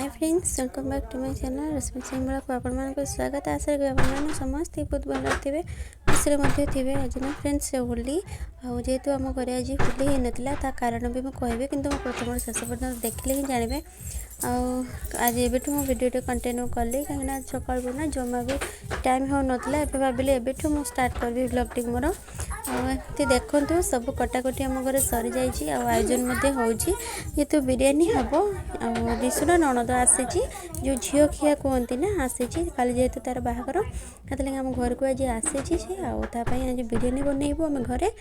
Hi friends, welcome back to my channel रश्मि सिंगला को आपण स्वागत। आशा करी आपण समस्ते बहुत भल थे, खुशी थे। आज ना फ्रेंड्स होली जेहेतु आम घर आज होली ही नाला कारण भी मुझे कहबी कि प्रथम शेष पर्यटन देखिले ही जानवे। आज एबेठू मो वीडियो कंटिन्यू कली कहीं सकाल ना जमा भी टाइम हो नाला। भाविली एबेठू मु स्टार्ट करी ब्लॉग टी मोर एमती देखु सब कटाकटी आम घर सरी जाइए। आयोजन जेहेतु बिरियानी हम दिशुरा ननद आसी जो झील खिया कहती ना आसी काली जेहेतु तार बाहागर हाथी आम घर को आज आसी आज बिरियानी बनइबू आम घरे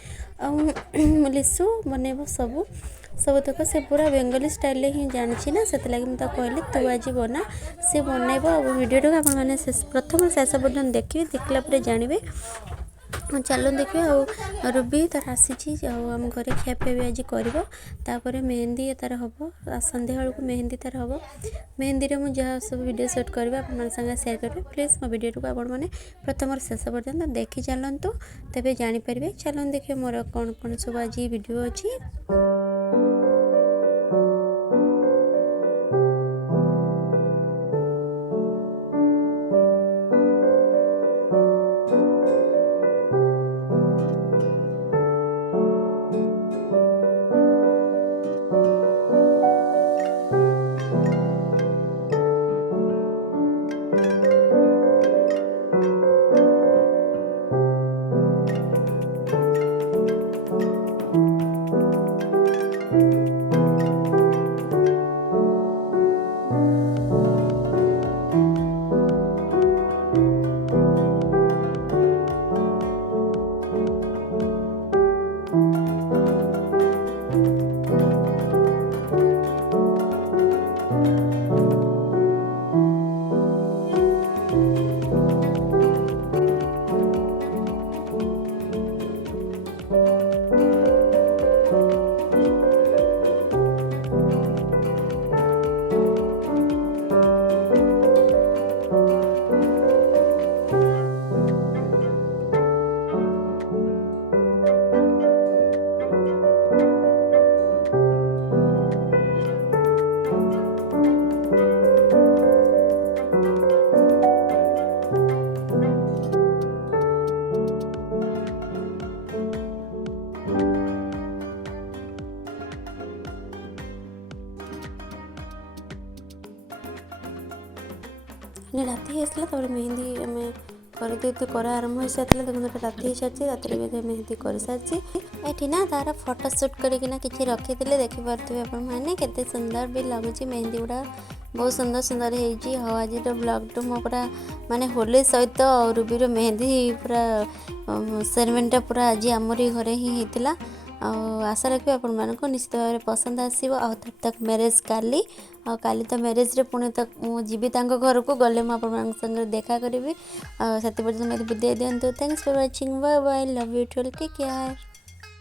लिसु बनइब सब तक से पूरा बेंगली स्टाइल ही जानी ना से मुझे कहली तू आज बना सी बनइब वीडियो आप प्रथम शेष पर्यटन देखिए देखला जानवे। चलो देखिए रूबी तार आसी आम घर खियापिया भी आज कर मेहंदी तार हम सन्ध्या बेलू को मेहंदी तार हम मेहंदी रे मुझे जहाँ सब वीडियो शूट करी आप सेयार करेंगे। प्लीज मो वीडियो को आपने प्रथम शेष पर्यटन देखी चलतु तेज जापर। चलो देखिए मोर कौन कौन सब आज वीडियो अच्छी। राति होता मेहंदी आम करदे कर आरंभ हो सारी देखो राति हो सारी रात मेहंदी कर सारी ये ना तार फोटो सुट करना कि रखी देखिपे आपने केते सुंदर भी लगुच मेहंदी गुड़ा बहुत सुंदर सुंदर होती। हाँ आज ब्लॉग टू मो पूरा माने होली सहित रूबीर मेहंदी पूरा सेरेमनीटा पूरा आज आमरी घरे ही होता। आशा रखिए आपण मानक निश्चित भाव में पसंद आसो। तब तक मैरेज काली तो मैरेज रे पुणी तक मुझी घर को गले मुझे देखा करी से विदाय दिंतु। Thanks for watching, bye bye, love you, take care.